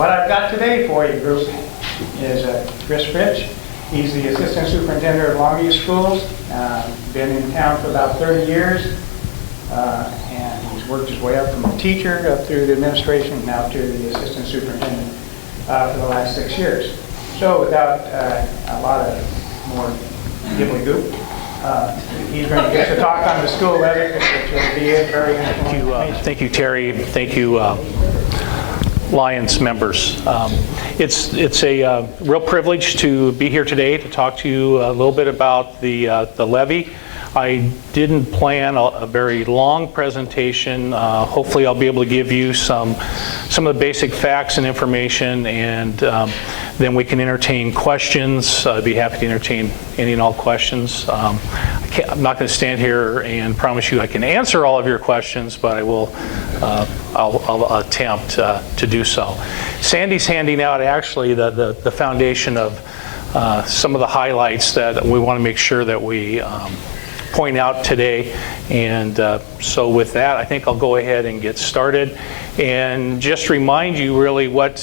what I've got today for you, group, is Fritsch. He's the Assistant Superintendent of Longview Schools. Been in town for about 30 years, and he's worked his way up from a teacher up through the administration, now to the Assistant Superintendent for the last 6 years. So without a lot of more gibbly-goop, he's going to get to talk on the school levy, which will be very informative. Thank you, Terry. Thank you, Lions members. It's a real privilege to be here today to talk to you a little bit about the levy. I didn't plan a very long presentation. Hopefully I'll be able to give you some of the basic facts and information, and then we can entertain questions. I'd be happy to entertain any and all questions. I'm not going to stand here and promise you I can answer all of your questions, but I will. I'll attempt to do so. Sandy's handing out actually the foundation of some of the highlights that we want to make sure that we point out today, and so with that, I think I'll go ahead and get started and just remind you really what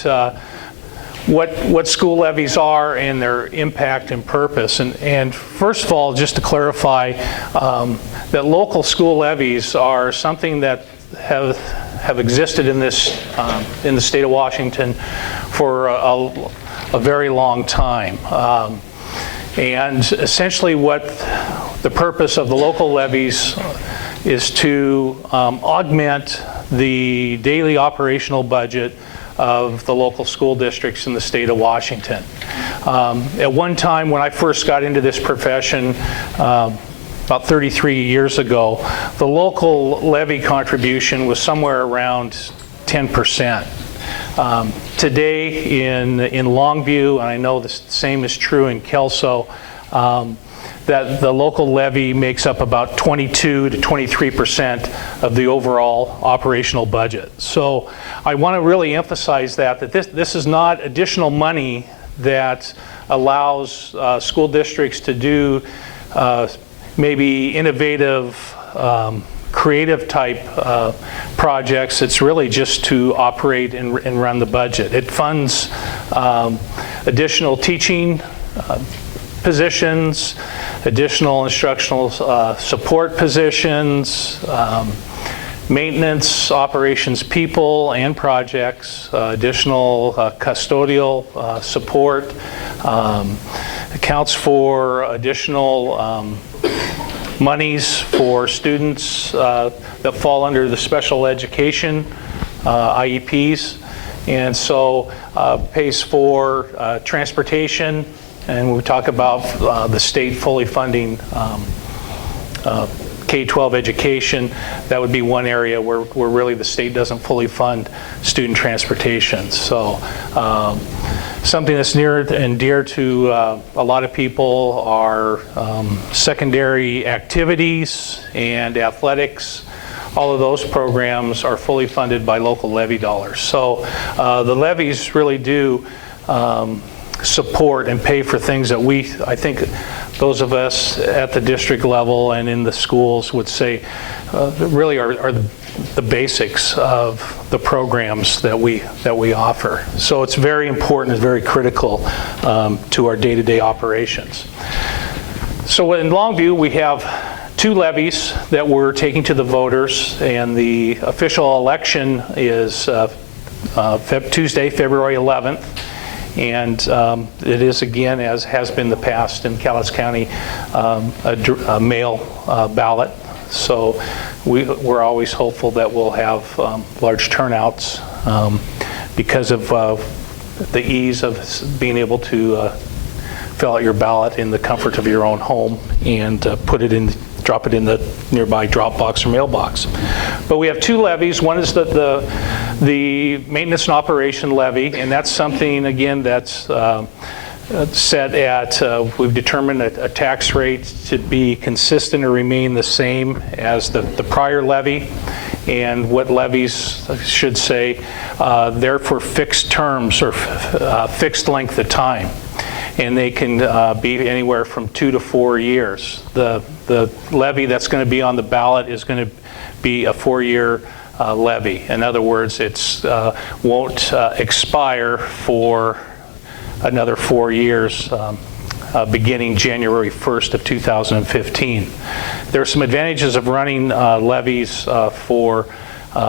school levies are and their impact and purpose. And first of all, just to clarify, that local school levies are something that have existed in this in the state of Washington for a very long time. And essentially what the purpose of the local levies is to augment the daily operational budget of the local school districts in the state of Washington. At one time when I first got into this profession, about 33 years ago, the local levy contribution was somewhere around 10%. Today in Longview, and I know the same is true in Kelso, that the local levy makes up about 22 to 23% of the overall operational budget. So I want to really emphasize that this is not additional money that allows school districts to do maybe innovative, creative type projects. It's really just to operate and run the budget. It funds additional teaching positions, additional instructional support positions, maintenance, operations people and projects, additional custodial support, accounts for additional monies for students that fall under the special education IEPs, and so pays for transportation. And we talk about the state fully funding K-12 education. That would be one area where really the state doesn't fully fund student transportation. So something that's near and dear to a lot of people are secondary activities and athletics. All of those programs are fully funded by local levy dollars. So the levies really do support and pay for things that I think those of us at the district level and in the schools would say really are the basics of the programs that we offer. So it's very important, it's very critical to our day-to-day operations. So in Longview we have 2 levies that we're taking to the voters, and the official election is Tuesday, February 11th. And it is, again, as has been the past in Cowlitz County, a mail ballot. So we're always hopeful that we'll have large turnouts because of the ease of being able to fill out your ballot in the comfort of your own home and drop it in the nearby drop box or mailbox. But we have 2 levies. One is the maintenance and operation levy, and that's something, again, that's set at, we've determined a tax rate to be consistent or remain the same as the prior levy. And what levies should say, they're for fixed terms or fixed length of time. And they can be anywhere from 2 to 4 years. The levy that's going to be on the ballot is going to be a 4-year levy. In other words, it won't expire for another 4 years, beginning January 1st of 2015. There are some advantages of running levies for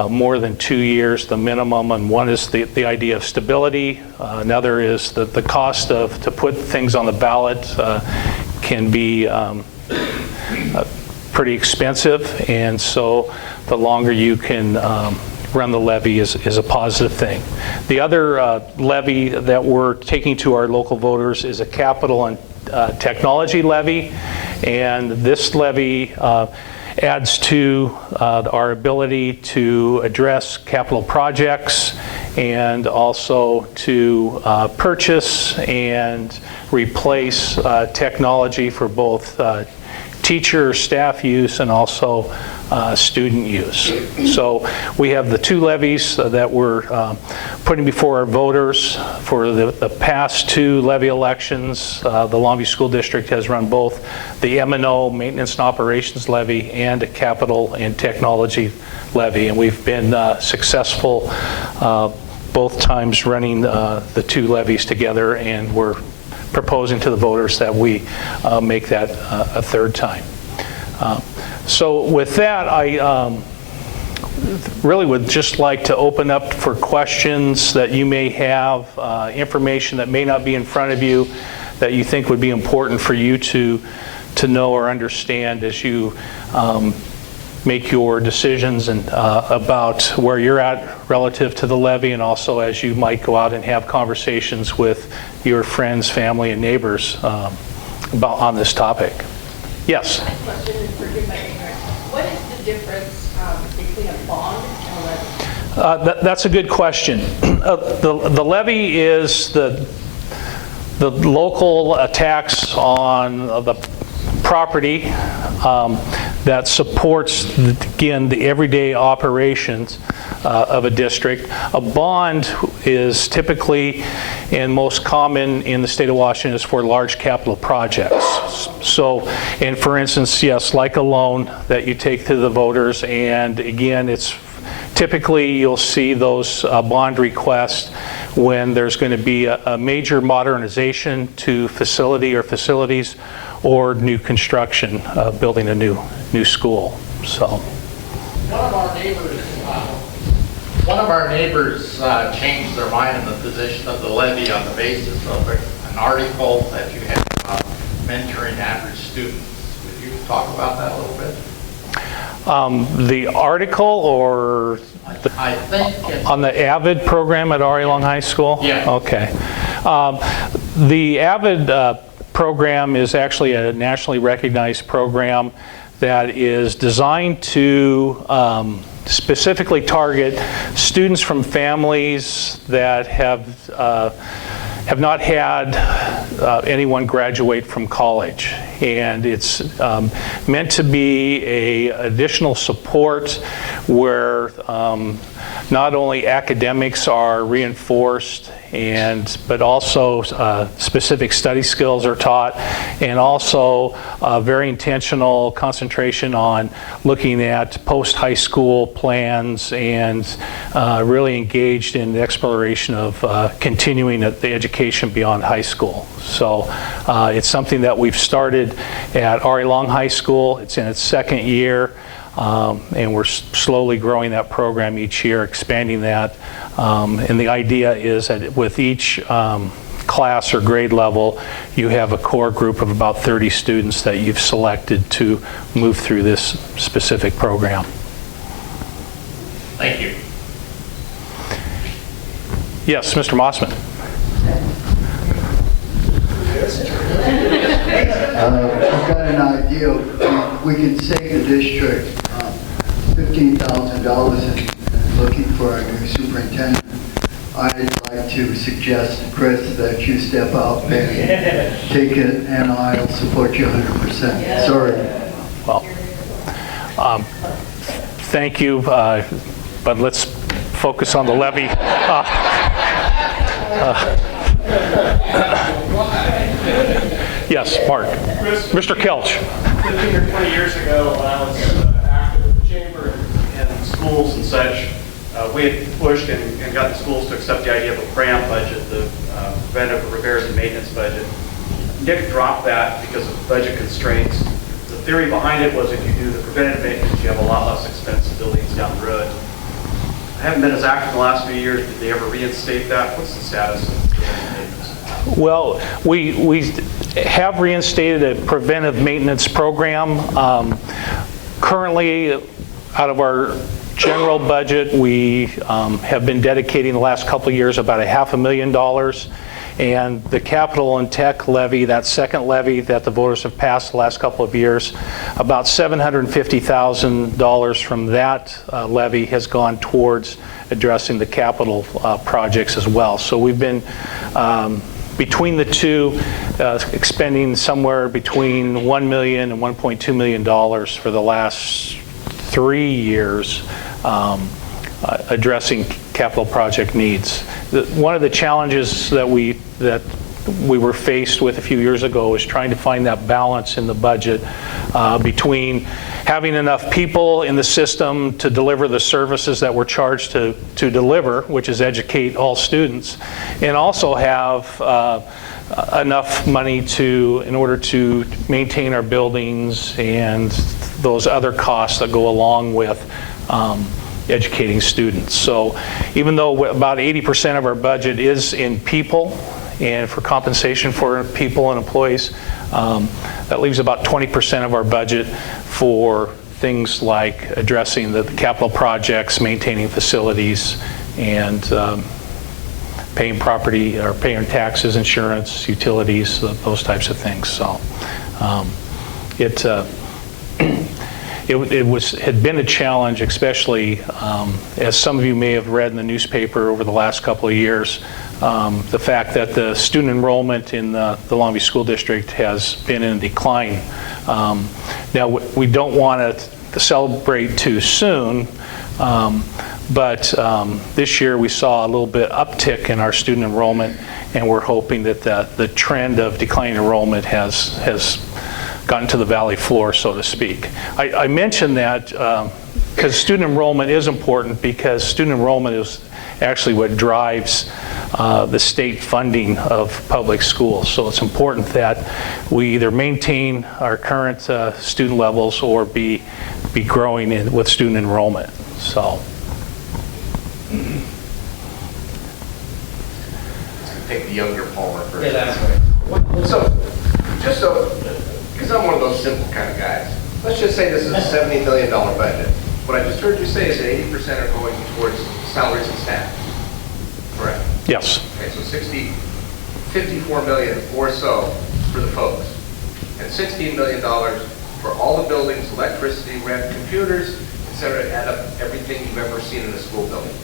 more than 2 years, the minimum, and one is the idea of stability. Another is that the cost to put things on the ballot can be pretty expensive, and so the longer you can run the levy is a positive thing. The other levy that we're taking to our local voters is a capital and technology levy, and this levy adds to our ability to address capital projects and also to purchase and replace technology for both teacher, staff use, and also student use. So we have the two levies that we're putting before our voters. For the past two levy elections, the Longview School District has run both the M&O, Maintenance and Operations Levy, and a Capital and Technology Levy, and we've been successful both times running the two levies together, and we're proposing to the voters that we make that a third time. So with that, I really would just like to open up for questions that you may have, information that may not be in front of you that you think would be important for you to know or understand as you make your decisions and about where you're at relative to the levy, and also as you might go out and have conversations with your friends, family, and neighbors on this topic. Yes? My question is, forgive my ignorance, what is the difference between a bond and a levy? That's a good question. The levy is the local tax on the property that supports, again, the everyday operations of a district. A bond is typically and most common in the state of Washington is for large capital projects. So, and for instance, yes, like a loan that you take to the voters, and again, it's typically you'll see those bond requests when there's going to be a major modernization to facility or facilities, or new construction, building a new school. So, one of our neighbors changed their mind on the position of the levy on the basis of an article that you had about mentoring average students. Would you talk about that a little bit? The article, or I think it's on the AVID program at RA Long High School? Yeah. Okay. The AVID program is actually a nationally recognized program that is designed to specifically target students from families that have not had anyone graduate from college, and it's meant to be a additional support where not only academics are reinforced but also specific study skills are taught, and also a very intentional concentration on looking at post-high school plans and really engaged in the exploration of continuing the education beyond high school. So it's something that we've started at RA Long High School. It's in its second year. And we're slowly growing that program each year, expanding that. And the idea is that with each class or grade level, you have a core group of about 30 students that you've selected to move through this specific program. Thank you. Yes, Mr. Mossman. I've got an idea. We can save the district $15,000 in looking for a new superintendent. I'd like to suggest, Chris, that you step up and take it, and I'll support you 100%. Sorry. Well, thank you, but let's focus on the levy. Yes, Mark. Chris, Mr. Kelch. 15 or 20 years ago, when I was active with the chamber and schools and such, we had pushed and got the schools to accept the idea of a PRAM budget, the preventive repairs and maintenance budget. Nick dropped that because of budget constraints. The theory behind it was if you do the preventative maintenance, you have a lot less expensive buildings down the road. I haven't been as active in the last few years. Did they ever reinstate that? What's the status of preventative maintenance? Well, we have reinstated a preventive maintenance program. Currently, out of our general budget, we have been dedicating the last couple of years about $500,000. And the capital and tech levy, that second levy that the voters have passed the last couple of years, about $750,000 from that levy has gone towards addressing the capital projects as well. So we've been, between the two, expending somewhere between $1 million and $1.2 million for the last 3 years addressing capital project needs. One of the challenges that we were faced with a few years ago is trying to find that balance in the budget between having enough people in the system to deliver the services that we're charged to deliver, which is educate all students, and also have enough money in order to maintain our buildings and those other costs that go along with educating students. So even though about 80% of our budget is in people and for compensation for people and employees, that leaves about 20% of our budget for things like addressing the capital projects, maintaining facilities, and paying property or paying taxes, insurance, utilities, those types of things. So it had been a challenge, especially as some of you may have read in the newspaper over the last couple of years, the fact that the student enrollment in the Longview School District has been in decline. Now, we don't want to celebrate too soon, but this year we saw a little bit uptick in our student enrollment, and we're hoping that the trend of declining enrollment has gotten to the valley floor, so to speak. I mention that because student enrollment is important, because student enrollment is actually what drives the state funding of public schools. So it's important that we either maintain our current student levels or be growing with student enrollment. So. Take the younger Palmer first. Yeah, that's right. Because I'm one of those simple kind of guys. Let's just say this is a $70 million budget. What I just heard you say is that 80% are going towards salaries and staff. Correct? Yes. Okay, so 54 million or so for the folks. And $16 million for all the buildings, electricity, rent, computers, etc., to add up everything you've ever seen in a school building.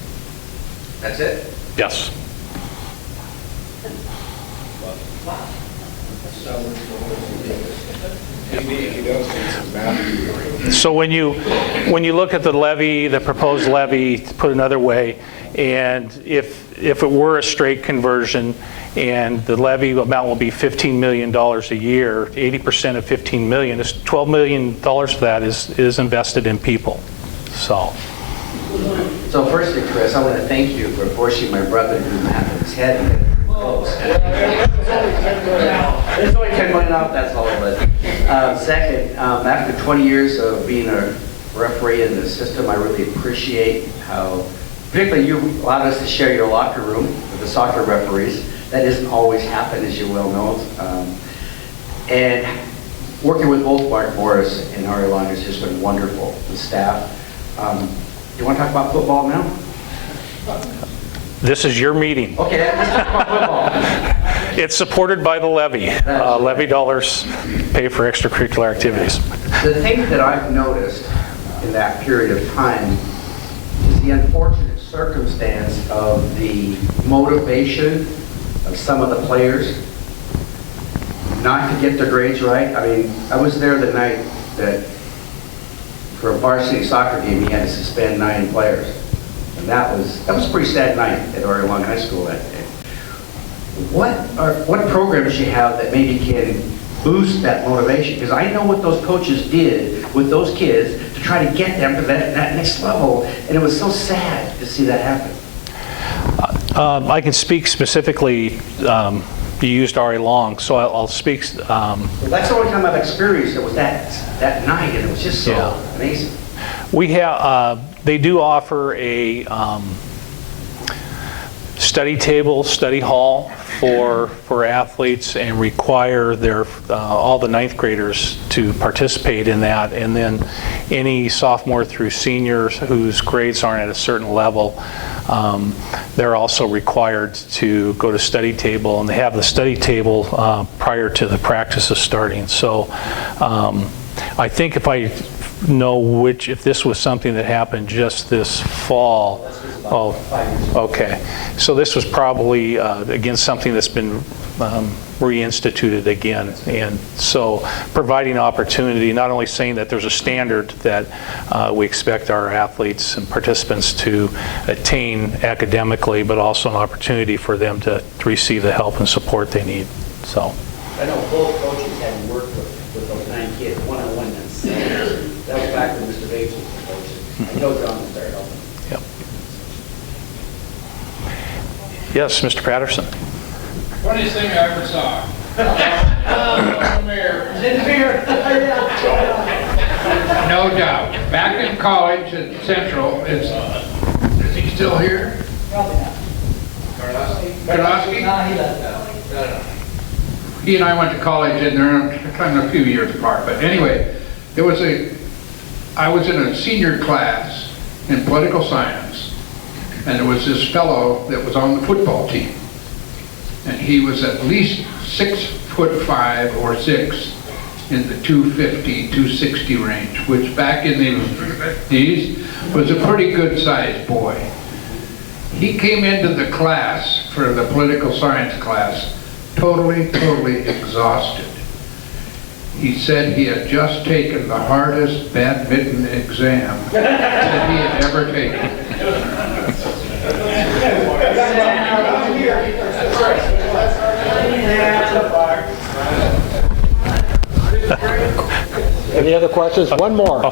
That's it? Yes. So when you look at the levy, the proposed levy, to put another way, and if it were a straight conversion and the levy amount will be $15 million a year, 80% of $15 million, is $12 million of that is invested in people. So firstly, Chris, I want to thank you for forcing my brother to do math in his head. There's only 10 million off, that's all. But second, after 20 years of being a referee in the system, I really appreciate how, particularly you allowed us to share your locker room with the soccer referees. That doesn't always happen, as you well know. And working with both Mark Morris and Ari Long has just been wonderful. The staff. You want to talk about football now? this is your meeting. Okay, let's talk about football. It's supported by the levy. Levy dollars pay for extracurricular activities. The thing that I've noticed in that period of time is the unfortunate circumstance of the motivation of some of the players not to get their grades right. I mean, I was there the night that for a varsity soccer game, he had to suspend 9 players. And that was a pretty sad night at Oregon High School that day. What programs do you have that maybe can boost that motivation, because I know what those coaches did with those kids to try to get them to that next level, and it was so sad to see that happen. I can speak specifically, you used R.A. Long, so I'll speak. Well, that's the only time I've experienced it was that night, and it was just so amazing. We have, they do offer a study table, study hall for athletes, and require their all the ninth graders to participate in that. And then any sophomore through seniors whose grades aren't at a certain level, they're also required to go to study table, and they have the study table prior to the practices starting. So I think if I know if this was something that happened just this fall. Oh, okay. So this was probably, again, something that's been reinstituted again. And so providing opportunity, not only saying that there's a standard that we expect our athletes and participants to attain academically, but also an opportunity for them to receive the help and support they need. So I know both coaches had worked with those 9 kids one-on-one themselves. That was back when Mr. Bates was the coach. I know John was there helping. Yep. Yes, Mr. Patterson. Funniest thing I ever saw. No doubt. Back in college at Central, is he still here? Probably not. Karlowski? No, he left now. He and I went to college, and they're kind of a few years apart. But anyway, I was in a senior class in political science, and there was this fellow that was on the football team. And he was at least 6'5" or 6" in the 250, 260 range, which back in the 50s was a pretty good sized boy. He came into the class for the political science class totally exhausted. He said he had just taken the hardest badminton exam that he had ever taken. Any other questions? One more.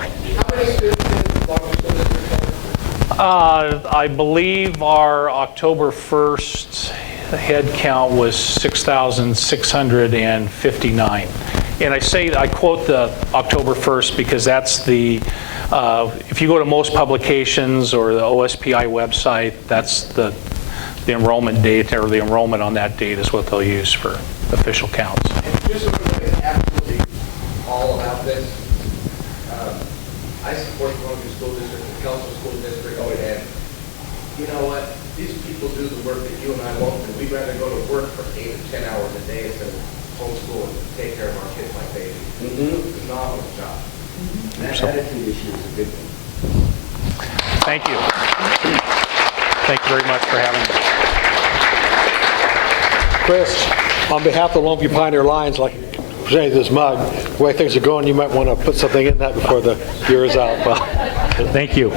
I believe our October 1st head count was 6,659. And I quote the October 1st because that's the, if you go to most publications or the OSPI website, that's the enrollment date, or the enrollment on that date is what they'll use for official counts. Just so everybody is absolutely all about this, I support the Longview School District, the Kelso School District, and you know what? These people do the work that you and I won't do. We'd rather go to work for 8 or 10 hours a day instead of homeschool and take care of our kids like babies. It's a phenomenal job. And that attitude issue is a good thing. Thank you. Thank you very much for having me. Chris, on behalf of the Longview Pioneer Lions, like presenting this mug, the way things are going, you might want to put something in that before the year is out. Thank you.